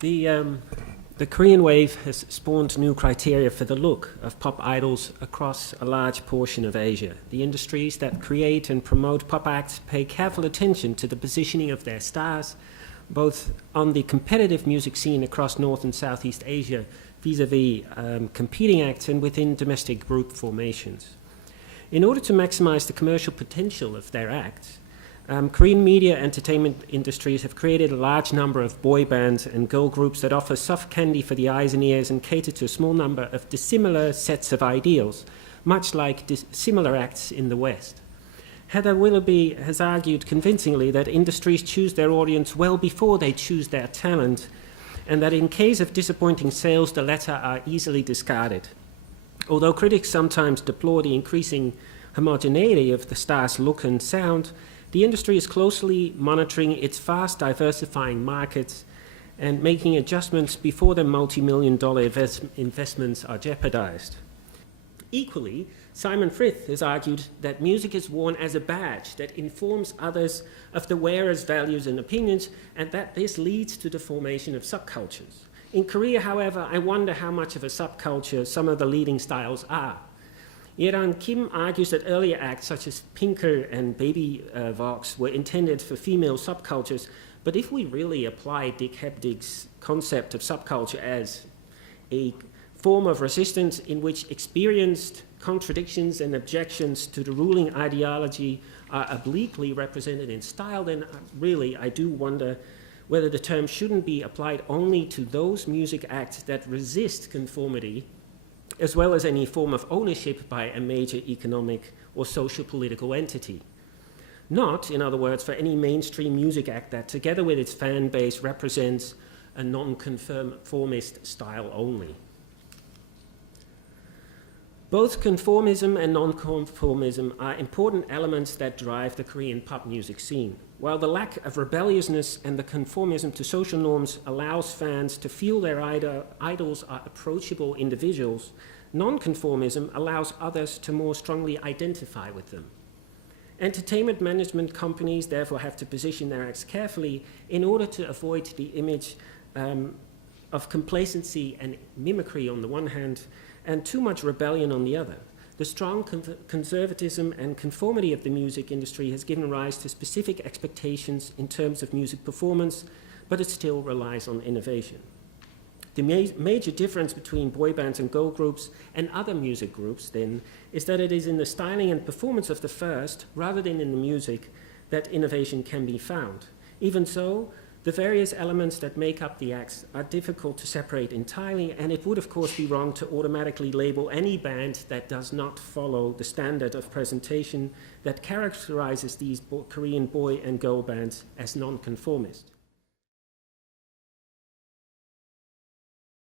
The Korean wave has spawned new criteria for the look of pop idols across a large portion of Asia. The industries that create and promote pop acts pay careful attention to the positioning of their stars, both on the competitive music scene across North and Southeast Asia, vis-à-vis competing acts, and within domestic group formations. In order to maximize the commercial potential of their acts, Korean media entertainment industries have created a large number of boy bands and girl groups that offer soft candy for the eyes and ears and cater to a small number of dissimilar sets of ideals, much like similar acts in the West. Heather Willoughby has argued convincingly that industries choose their audience well before they choose their talent, and that in case of disappointing sales, the latter are easily discarded. Although critics sometimes deplore the increasing homogeneity of the star's look and sound, the industry is closely monitoring its fast diversifying markets and making adjustments before the multi-million-dollar investments are jeopardized. Equally, Simon Frith has argued that music is worn as a badge that informs others of the wearer's values and opinions, and that this leads to the formation of subcultures. In Korea, however, I wonder how much of a subculture some of the leading styles are. Yeran Kim argues that earlier acts such as Pinker and Baby Vox were intended for female subcultures, but if we really apply Dick Hebdig's concept of subculture as a form of resistance in which experienced contradictions and objections to the ruling ideology are obliquely represented in style, then really I do wonder whether the term shouldn't be applied only to those music acts that resist conformity, as well as any form of ownership by a major economic or social political entity. Not, in other words, for any mainstream music act that, together with its fan base, represents a non-conformist style only. Both conformism and non-conformism are important elements that drive the Korean pop music scene. While the lack of rebelliousness and the conformism to social norms allows fans to feel their idols are approachable individuals, non-conformism allows others to more strongly identify with them. Entertainment management companies therefore have to position their acts carefully in order to avoid the image of complacency and mimicry on the one hand, and too much rebellion on the other. The strong conservatism and conformity of the music industry has given rise to specific expectations in terms of music performance, but it still relies on innovation. The major difference between boy bands and girl groups and other music groups, then, is that it is in the styling and performance of the first, rather than in the music, that innovation can be found. Even so, the various elements that make up the acts are difficult to separate entirely, and it would of course be wrong to automatically label any band that does not follow the standard of presentation that characterizes these Korean boy and girl bands as non-conformist.